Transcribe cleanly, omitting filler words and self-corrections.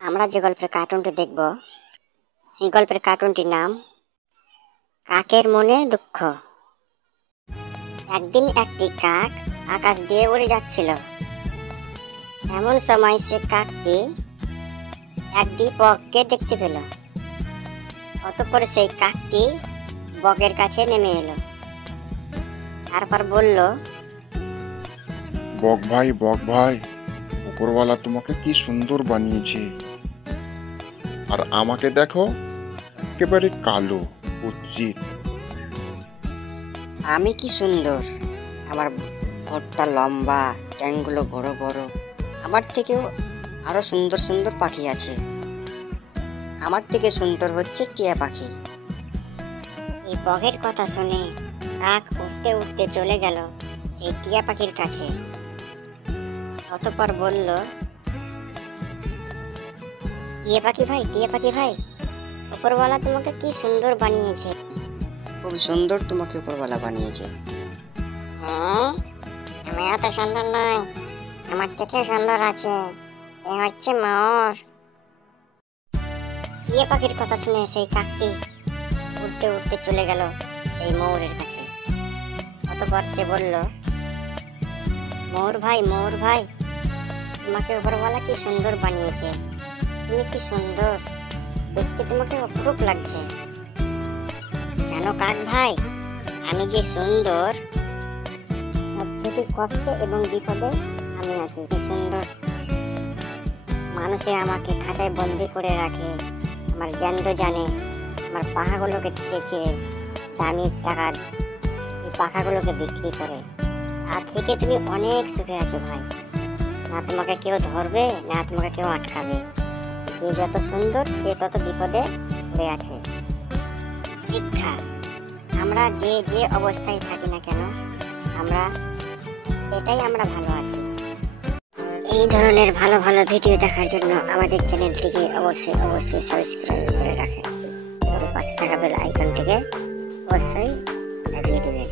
আমরা যে গল্পের কার্টুনটি দেখব সেই গল্পের কার্টুনটির নাম কাকের মনে দুঃখ। একদিন একটি কাক আকাশ দিয়ে উড়ে যাচ্ছিল। এমন সময় সে কাকটি একটি বককে দেখতে পেল। অতঃপর সেই কাকটি বকের কাছে নেমে এলো। তারপর বলল, বক ভাই, উপরওয়ালা তোমাকে কি সুন্দর বানিয়েছে, আর আমাকে দেখো, একেবারে কালো কুৎসিত। আমি কি সুন্দর, আমার ঠোঁটটা লম্বা, ট্যাংগুলো বড় বড়। আমার থেকেও আরো সুন্দর সুন্দর পাখি আছে। আমার থেকে সুন্দর হচ্ছে টিয়া পাখি। এই বকের কথা শুনে কাক উঠতে উঠতে চলে গেল সেই টিয়া পাখির কাছে। অতঃপর বলল, টিয়া পাখি ভাই, উপরওয়ালা তোমাকে কি সুন্দর বানিয়েছে। খুব সুন্দর তোমাকে উপরওয়ালা বানিয়েছে। হ্যাঁ, আমি এত সুন্দর নয়, আমার থেকে সুন্দর আছে, সে হচ্ছে মোর। টিয়া পাখির কথা শুনে সেই কাকটি উড়তে উড়তে চলে গেল সেই ময়ূরের কাছে। অতঃপর সে বলল, ময়ূর ভাই, তোমাকে উপরওয়ালা কি সুন্দর বানিয়েছে। তুমি কি সুন্দর, দেখতে তোমাকে অপরূপ লাগছে। জানো কাক ভাই, আমি যে সুন্দর, সবথেকে কষ্টে এবং বিপদে আমি আছি। কি সুন্দর, মানুষে আমাকে খাঁচায় বন্দি করে রাখে, আমার জ্ঞান জানে, আমার পাখাগুলোকে ছিঁড়ে দামি টাকার এই পাখাগুলোকে বিক্রি করে। তার থেকে তুমি অনেক সুখে আছো ভাই। না তোমাকে কেউ ধরবে, না তোমাকে কেউ আটকাবে। যে যত সুন্দর সে তত বিপদে পড়ে আছে। শিক্ষা, আমরা যে যে অবস্থায় থাকি না কেন, সেটাই আমরা ভালো আছি। এই ধরনের ভালো ভালো ভিডিও দেখার জন্য আমাদের চ্যানেলটিকে অবশ্যই সাবস্ক্রাইব করে রাখেন। পাশে থাকা বেল আইকনটিকে অবশ্যই দাবিয়ে দেবেন।